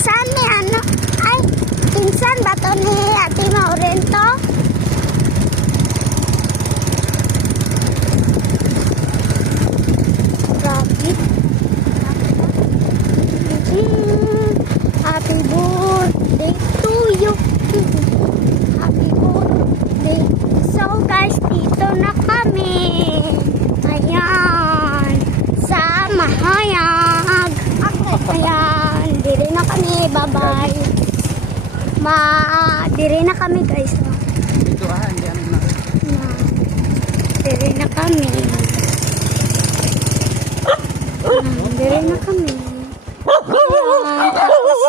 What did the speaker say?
pinsan ni ano? Ay, pinsan ba to ni Ate Maureen to? Grabe. Happy birthday to you. Happy birthday. So guys, dito na kami. Ayan. Sa Mahayag. Ayan. Diri na kami. Bye-bye. Diri na kami guys. Dito hindi ano na. Diri na kami. Diri na kami. Ayan. Tapos